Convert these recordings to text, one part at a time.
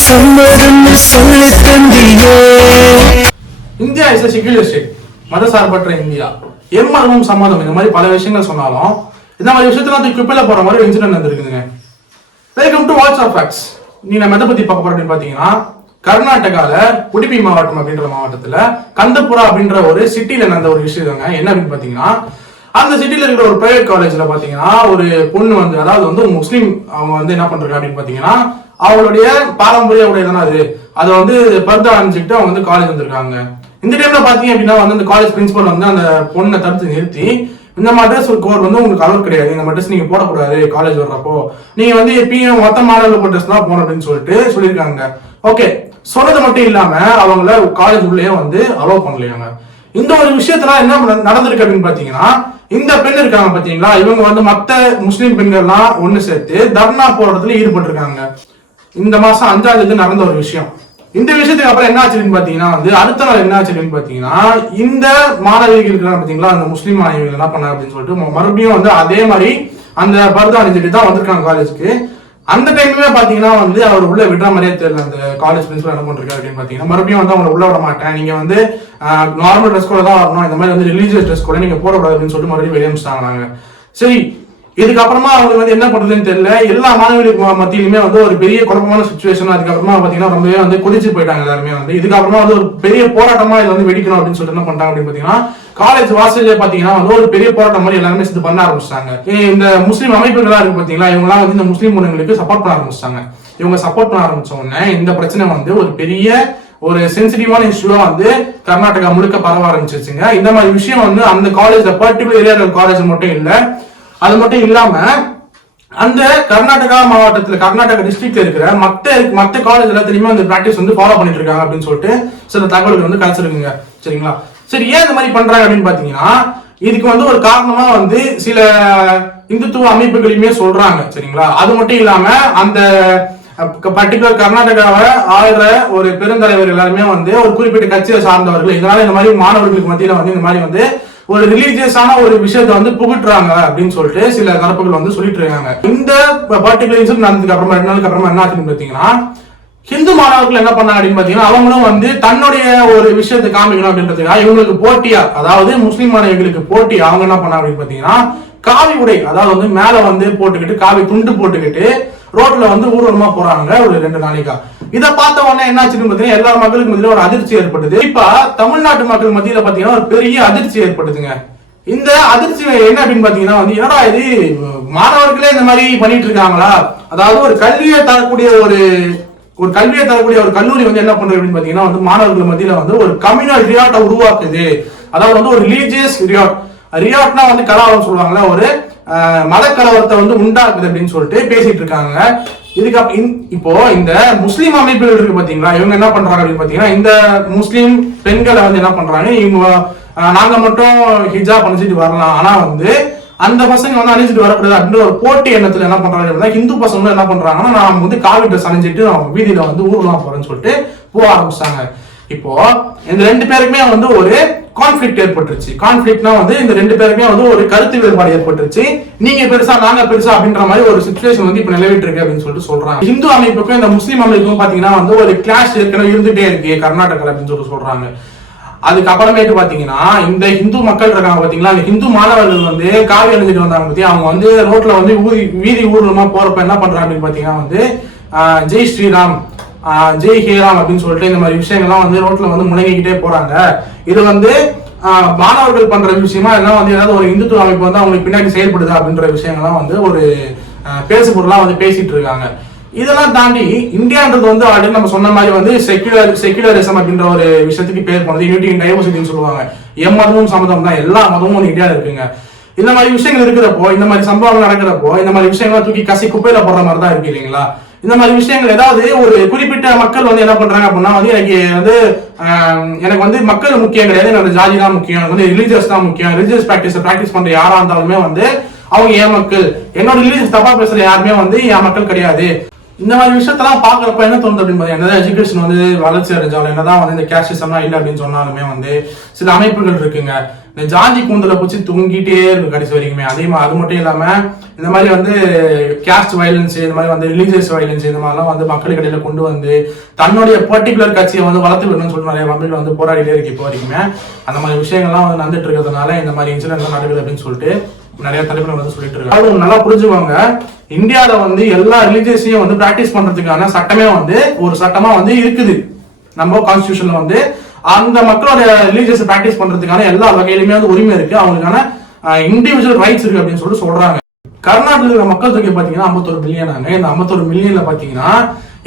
சம்மதம்னு சொல்லி தந்தியே. India is secular state, மதசார்பற்ற India, எம்மதமும் சம்மதம், இந்த மாதிரி பல விஷயங்கள் சொன்னாலும் இந்த மாதிரி விஷயத்தெல்லாம் குப்பையில போற மாதிரி இன்சிடென்ட் வந்துருக்குதுங்க. Welcome to what's of facts. நீ நம்ம எதை பத்தி பார்க்க போறோம் அப்படின்னு பாத்தீங்கன்னா, கர்நாடகால உடுப்பி மாவட்டம் அப்படின்ற மாவட்டத்துல கந்தபுரா அப்படின்ற ஒரு சிட்டில நடந்த ஒரு விஷயம். என்ன அப்படின்னு பாத்தீங்கன்னா, அந்த சிட்டில இருக்கிற ஒரு பிரைவேட் காலேஜ்ல பாத்தீங்கன்னா ஒரு பொண்ணு வந்து, அதாவது வந்து முஸ்லீம், அவங்க வந்து என்ன பண்றாங்க அப்படின்னு பாத்தீங்கன்னா, அவங்களுடைய பாரம்பரிய உடைய தானே அதை வந்து பர்தா அணிஞ்சுக்கிட்டு அவங்க வந்து காலேஜ் வந்திருக்காங்க. இந்த டைம்ல பாத்தீங்க அப்படின்னா வந்து அந்த காலேஜ் பிரின்சிபல் வந்து அந்த பொண்ணை தடுத்து நிறுத்தி, இந்த ட்ரெஸ் கோட் வந்து உங்களுக்கு அலோட் கிடையாது, இந்த ட்ரெஸ் நீங்க போடக்கூடாது காலேஜ் வர்றப்போ, நீங்க வந்து எப்பயும் மொத்த மாணவர்கள் ட்ரெஸ் தான் போகணும் அப்படின்னு சொல்லிட்டு சொல்லியிருக்காங்க. ஓகே, சொன்னது மட்டும் இல்லாம அவங்கள காலேஜ் உள்ளே வந்து அலோவ் பண்ணலையாங்க. இந்த ஒரு விஷயத்துல என்ன நடந்திருக்கு அப்படின்னு பாத்தீங்கன்னா, இந்த பெண் இருக்காங்க பாத்தீங்களா, இவங்க வந்து மத்த முஸ்லீம் பெண்கள்லாம் ஒண்ணு சேர்த்து தர்ணா போராட்டத்துல ஈடுபட்டிருக்காங்க. இந்த மாசம் 5ஆம் தேதி நடந்த ஒரு விஷயம். இந்த விஷயத்துக்கு அப்புறம் என்ன ஆச்சுன்னு பாத்தீங்கன்னா வந்து அடுத்த நாள் என்ன ஆச்சுன்னு பாத்தீங்கன்னா, இந்த மாணவிகள் இருக்கிறாங்க பாத்தீங்களா, அந்த முஸ்லீம் மாணவிகள் என்ன பண்ணாங்க அப்படின்னு சொல்லிட்டு மறுபடியும் வந்து அதே மாதிரி அந்த பர்தா அணிஞ்சிட்டு தான் வந்திருக்காங்க காலேஜுக்கு. அந்த டைம்லயே பாத்தீங்கன்னா வந்து அவர் உள்ள விடுற மாதிரியே தெரியல. அந்த காலேஜ் பிரின்சிபல் என்ன பண்றாரு அப்படின்னு பாத்தீங்கன்னா, மறுபடியும் வந்து அவங்களை உள்ள விட மாட்டேன், நீங்க வந்து நார்மல் ட்ரெஸ் கூட தான் வரணும், இந்த மாதிரி வந்து ரிலீஜியஸ் ட்ரெஸ் கூட நீங்க போடக்கூடாது அப்படின்னு சொல்லிட்டு மறுபடியும் வெளியே அனுப்பிச்சிட்டாங்க. சரி, இதுக்கப்புறமா அவங்க வந்து என்ன பண்றதுன்னு தெரியல. எல்லா மாணவர்களுக்கு மத்தியிலுமே வந்து ஒரு பெரிய குழப்பமான சுச்சுவேஷன். அதுக்கப்புறமா பாத்தீங்கன்னா ரொம்பவே வந்து கொதிச்சு போயிட்டாங்க எல்லாருமே. வந்து இதுக்கப்புறமா வந்து ஒரு பெரிய போராட்டமா இதை வந்து வெடிக்கணும் அப்படின்னு சொல்லிட்டு என்ன பண்றாங்க அப்படின்னு பாத்தீங்கன்னா, காலேஜ் வாசல்ல பாத்தீங்கன்னா வந்து ஒரு பெரிய போராட்டம் மாதிரி எல்லாருமே சேர்ந்து பண்ண ஆரம்பிச்சிட்டாங்க. இந்த முஸ்லீம் அமைப்புகளா இருக்கு பாத்தீங்களா, இவங்க எல்லாம் வந்து இந்த முஸ்லீம் பொண்ணுங்களுக்கு சப்போர்ட் பண்ண ஆரம்பிச்சிட்டாங்க. இவங்க சப்போர்ட் பண்ண ஆரம்பிச்ச உடனே இந்த பிரச்சனை வந்து ஒரு பெரிய ஒரு சென்சிட்டிவான இஷ்யூவா வந்து கர்நாடகா முழுக்க பரவ ஆரம்பிச்சிருச்சுங்க. இந்த மாதிரி விஷயம் வந்து அந்த காலேஜ்ல பர்டிகுலர் ஏரியா காலேஜ் மட்டும் இல்ல, அது மட்டும் இல்லாம அந்த கர்நாடகா மாவட்டத்துல, கர்நாடகா டிஸ்ட்ரிக்ட்ல இருக்கிற மத்த காலேஜ் எல்லாத்துலயுமே அந்த பிராக்டிஸ் வந்து ஃபாலோ பண்ணிட்டு இருக்காங்க அப்படின்னு சொல்லிட்டு சில தகவல்கள் வந்து கிடைச்சிருக்குங்க. சரிங்களா? சரி, ஏன் இந்த மாதிரி பண்றாங்க அப்படின்னு பாத்தீங்கன்னா, இதுக்கு வந்து ஒரு காரணமா வந்து சில இந்துத்துவ அமைப்புகளையுமே சொல்றாங்க. சரிங்களா? அது மட்டும் இல்லாம அந்த பர்டிகுலர் கர்நாடகாவை ஆளுற ஒரு பெருந்தலைவர் எல்லாருமே வந்து ஒரு குறிப்பிட்ட கட்சியை சார்ந்தவர்கள். இதனால இந்த மாதிரி மாணவர்களுக்கு மத்தியில வந்து இந்த மாதிரி வந்து ஒரு ரிலீஜியஸான ஒரு விஷயத்தை வந்து புகுட்டுறாங்க அப்படின்னு சொல்லிட்டு சில தரப்புகள் வந்து சொல்லிட்டு இருக்காங்க. இந்த பர்டிகுலர் இன்சிடென்ட் நடந்ததுக்கு அப்புறமா 2 நாளுக்கு அப்புறமா என்ன ஆச்சுன்னு பாத்தீங்கன்னா, ஹிந்து மாணவர்கள் என்ன பண்ணாங்க அப்படின்னு பாத்தீங்கன்னா, அவங்களும் வந்து தன்னுடைய ஒரு விஷயத்தை காமிக்கணும் அப்படின்றதுக்காக இவங்களுக்கு போட்டியா, அதாவது முஸ்லீம் மாணவிகளுக்கு போட்டி, அவங்க என்ன பண்ணாங்க அப்படின்னு பாத்தீங்கன்னா, காவி உடை, அதாவது வந்து மேல வந்து போட்டுக்கிட்டு காவி துண்டு போட்டுக்கிட்டு ரோட்ல வந்து ஊர்வலமா போறாங்க ஒரு 2 நாளைக்கா. இதை பார்த்த உடனே என்ன ஆச்சுன்னு பாத்தீங்கன்னா, எல்லா மக்களுக்கு மத்தியில ஒரு அதிர்ச்சி ஏற்பட்டது. இப்ப தமிழ்நாட்டு மக்கள் மத்தியில பாத்தீங்கன்னா ஒரு பெரிய அதிர்ச்சி ஏற்படுதுங்க. இந்த அதிர்ச்சி என்ன அப்படின்னு பாத்தீங்கன்னா வந்து, என்னடா இது, மாணவர்களே இந்த மாதிரி பண்ணிட்டு இருக்காங்களா? அதாவது ஒரு கல்வியை தரக்கூடிய ஒரு கல்லூரி வந்து என்ன பண்றது அப்படின்னு பாத்தீங்கன்னா வந்து மாணவர்கள் மத்தியில வந்து ஒரு கம்யூனல் ரியாட்டை உருவாக்குது. அதாவது வந்து ஒரு ரிலீஜியஸ் ரியாட்னா வந்து கலவரம் சொல்லுவாங்கல்ல, ஒரு மத கலவரத்தை வந்து உண்டாக்குது அப்படின்னு சொல்லிட்டு பேசிட்டு இருக்காங்க. இதுக்கு இப்போ இந்த முஸ்லீம் அமைப்புகள் இருக்கு பாத்தீங்களா, இவங்க என்ன பண்றாங்க அப்படின்னு பாத்தீங்கன்னா, இந்த முஸ்லீம் பெண்களை வந்து என்ன பண்றாங்க, இவங்க நாங்க மட்டும் ஹிஜாப் அணிஞ்சிட்டு வரலாம், ஆனா வந்து அந்த பசங்க வந்து அணிஞ்சிட்டு வரக்கூடாது அப்படின்ற ஒரு போட்டி எண்ணத்துல என்ன பண்றாங்க அப்படின்னா, ஹிந்து பசங்க என்ன பண்றாங்கன்னா, நான் வந்து காவி ட்ரெஸ் அணிஞ்சிட்டு வீதியில வந்து ஊர்லாம் போறேன்னு சொல்லிட்டு போக ஆரம்பிச்சாங்க. இப்போ இந்த 2 பேருக்குமே வந்து ஒரு கான்ஃபிளிக்ட் ஏற்பட்டுருச்சு. கான்ஃபிளிக்ட்னா வந்து இந்த 2 பேருக்குமே வந்து ஒரு கருத்து வேறுபாடு ஏற்பட்டுருச்சு. நீங்க பெருசா நாங்க பெருசா அப்படின்ற மாதிரி ஒரு சிச்சுவேஷன் வந்து இப்ப நிலவிட்டு இருக்கு அப்படின்னு சொல்லிட்டு சொல்றாங்க. இந்து அமைப்புக்கும் இந்த முஸ்லீம் அமைப்புக்கும் பாத்தீங்கன்னா வந்து ஒரு கிளாஷ் ஏற்கனவே இருந்துட்டே இருக்கு கர்நாடகா அப்படின்னு சொல்லிட்டு சொல்றாங்க. அதுக்கப்புறமேட்டு பாத்தீங்கன்னா, இந்த ஹிந்து மக்கள் இருக்காங்க பாத்தீங்களா, அந்த ஹிந்து மாணவர்கள் வந்து காவி அணிஞ்சிட்டு வந்தாங்க பத்தி, அவங்க வந்து ரோட்ல வந்து வீதி ஊர்வலமா போறப்ப என்ன பண்றாங்க அப்படின்னு பாத்தீங்கன்னா வந்து, ஜெய் ஸ்ரீராம், ஜெய் ஹேராம் அப்படின்னு சொல்லிட்டு இந்த மாதிரி விஷயங்கள்லாம் வந்து ரோட்ல வந்து முழங்கிக்கிட்டே போறாங்க. இது வந்து மாணவர்கள் பண்ற விஷயமா எல்லாம் வந்து ஏதாவது ஒரு இந்துத்துவ அமைப்பு வந்து அவங்களுக்கு பின்னாடி செயல்படுது அப்படின்ற விஷயங்கள்லாம் வந்து ஒரு பேசு பொருளா வந்து பேசிட்டு இருக்காங்க. இதெல்லாம் தாண்டி இந்தியான்றது வந்து ஆல்ரெடி நம்ம சொன்ன மாதிரி வந்து செக்யூலரிசம் அப்படின்ற ஒரு விஷயத்துக்கு பேர் போனது. யூனிட்டி இன் டைவர்சிட்டின்னு சொல்லுவாங்க. மதமும் சம்மதம் தான், எல்லா மதமும் வந்து இந்தியாவில் இருக்குங்க. இந்த மாதிரி விஷயங்கள் இருக்கிறப்போ, இந்த மாதிரி சம்பவங்கள் நடக்கிறப்போ, இந்த மாதிரி விஷயங்கள் தூக்கி கசி குப்பையில போடுற மாதிரி தான் இருக்கு இல்லைங்களா? இந்த மாதிரி விஷயங்கள் ஏதாவது ஒரு குறிப்பிட்ட மக்கள் வந்து என்ன பண்றாங்க அப்படின்னா வந்து, எனக்கு வந்து மக்கள் முக்கியம் கிடையாது, என்னோட ஜாதி தான் முக்கியம், எனக்கு வந்து ரிலீஜியஸ் தான் முக்கியம், ரிலீஜியஸ் பிராக்டிஸ் பண்ற யாரா இருந்தாலுமே வந்து அவங்க என் மக்கள், என்னோட ரிலீஜியஸ் தப்பா பேசுற யாருமே வந்து என் மக்கள் கிடையாது. இந்த மாதிரி விஷயத்தெல்லாம் பாக்குறப்ப என்ன தோணுது அப்படின்னு, என்னதான் எஜுகேஷன் வந்து வளர்ச்சி அடைஞ்சாலும், என்னதான் வந்து இந்த கேஸ்டிசம்லாம் இல்லை அப்படின்னு சொன்னாலுமே வந்து சில அமைப்புகள் இருக்குங்க. இந்த ஜாதி கூந்தலை பிடிச்சி தூங்கிட்டே இருக்கும் கடைசி வரைக்குமே. அதே மாதிரி அது மட்டும் இல்லாம இந்த மாதிரி வந்து கேஸ்ட் வயலன்ஸ், இந்த மாதிரி வந்து ரிலீஜியஸ் வயலன்ஸ், இந்த மாதிரிலாம் வந்து மக்களுக்கு இடையில கொண்டு வந்து தன்னுடைய பர்டிகுலர் கட்சியை வந்து வளர்த்து விடணும்னு சொல்லிட்டு நிறைய மக்கள் வந்து போராடிட்டே இருக்கு இப்போ வரைக்குமே. அந்த மாதிரி விஷயங்கள்லாம் வந்து நடந்துட்டு இருக்கிறதுனால இந்த மாதிரி இன்சிடென்ட்லாம் நடக்குது அப்படின்னு சொல்லிட்டு நிறைய தலைவர் வந்து சொல்லிட்டு இருக்காங்க. நல்லா புரிஞ்சுக்கோங்க, இந்தியாவில வந்து எல்லா ரிலீஜியஸையும் வந்து பிராக்டிஸ் பண்றதுக்கான சட்டமே வந்து ஒரு சட்டமா வந்து இருக்குது. நம்ம கான்ஸ்டிடியூஷன்ல வந்து அந்த மக்களோட ரிலீஜியஸ் பிராக்டிஸ் பண்றதுக்கான எல்லா வகையிலுமே வந்து உரிமை இருக்கு, அவங்களுக்கான இண்டிவிஜுவல் ரைட்ஸ் இருக்கு அப்படின்னு சொல்லிட்டு சொல்றாங்க. கர்நாடகத்தில் இருக்கிற மக்கள் தொகை பாத்தீங்கன்னா 51 மில்லியன். இந்த 51 மில்லியன்ல பாத்தீங்கன்னா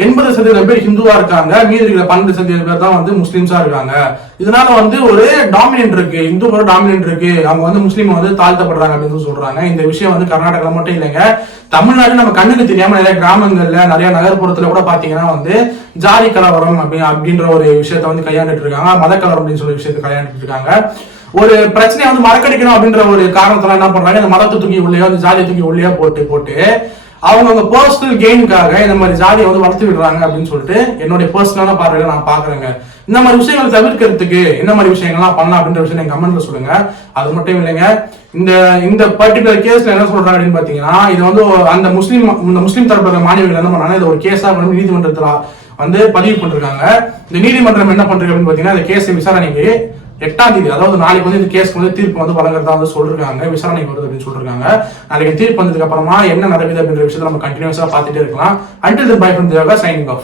80% பேர் ஹிந்துவா இருக்காங்க, மீதி இருக்கிற 12% பேர் தான் வந்து முஸ்லிம்ஸா இருக்காங்க. இதனால வந்து ஒரு டாமினன்ட் இருக்கு, இந்துக்களோட டாமினன்ட் இருக்கு, அவங்க வந்து முஸ்லீம் வந்து தாழ்த்தப்படுறாங்க அப்படின்னு சொல்றாங்க. இந்த விஷயம் வந்து கர்நாடகால மட்டும் இல்லைங்க, தமிழ்நாடு நம்ம கண்ணுக்கு தெரியாம நிறைய கிராமங்கள்ல நிறைய நகர்ப்புறத்துல கூட பாத்தீங்கன்னா வந்து ஜாதி கலவரம் அப்படின்ற ஒரு விஷயத்த வந்து கையாண்டுட்டு இருக்காங்க, மத கலவரம் அப்படின்னு சொல்லி விஷயத்தை கையாண்டுட்டு இருக்காங்க. ஒரு பிரச்சனையை வந்து மறக்கடிக்கணும் அப்படின்ற ஒரு காரணத்துல என்ன பண்றாங்க, இந்த மதத்தை தூக்கி உள்ளே வந்து ஜாதியை தூக்கி உள்ளே போட்டு அவங்க பர்சனல் கெயினுக்காக இந்த மாதிரி ஜாதியை வந்து வளர்த்து விடுறாங்க அப்படின்னு சொல்லிட்டு என்னுடைய பர்சனலான பார்வையில நான் பாக்குறேங்க. இந்த மாதிரி விஷயங்களை தவிர்க்கிறதுக்கு என்ன மாதிரி விஷயங்கள்லாம் பண்ணலாம் அப்படின்ற விஷயம் நீங்க கமெண்ட்ல சொல்லுங்க. அது மட்டும் இல்லைங்க, இந்த பர்டிகுலர் கேஸ்ல என்ன சொல்றாங்க அப்படின்னு பாத்தீங்கன்னா, இது வந்து அந்த முஸ்லீம் தரப்பு மாணவிகள் என்ன பண்ணாங்க, இது ஒரு கேஸா வந்து நீதிமன்றத்துல வந்து பதிவு பண்ணிருக்காங்க. இந்த நீதிமன்றம் என்ன பண்றது அப்படின்னு பாத்தீங்கன்னா, இந்த கேஸ் விசாரணைக்கு 8ஆம் தேதி, அதாவது நாளைக்கு வந்து இந்த கேஸ்க்கு வந்து தீர்ப்பு வந்து வழங்குறதா வந்து சொல்றாங்க, விசாரணைக்கு வருது அப்படின்னு சொல்றாங்க. நாளைக்கு தீர்ப்பு வந்ததுக்கு அப்புறமா என்ன நடக்குது அப்படின்ற விஷயத்தை நம்ம கண்டினியூஸா பார்த்துட்டே இருக்கலாம். Until then, bye from Devaga, signing off.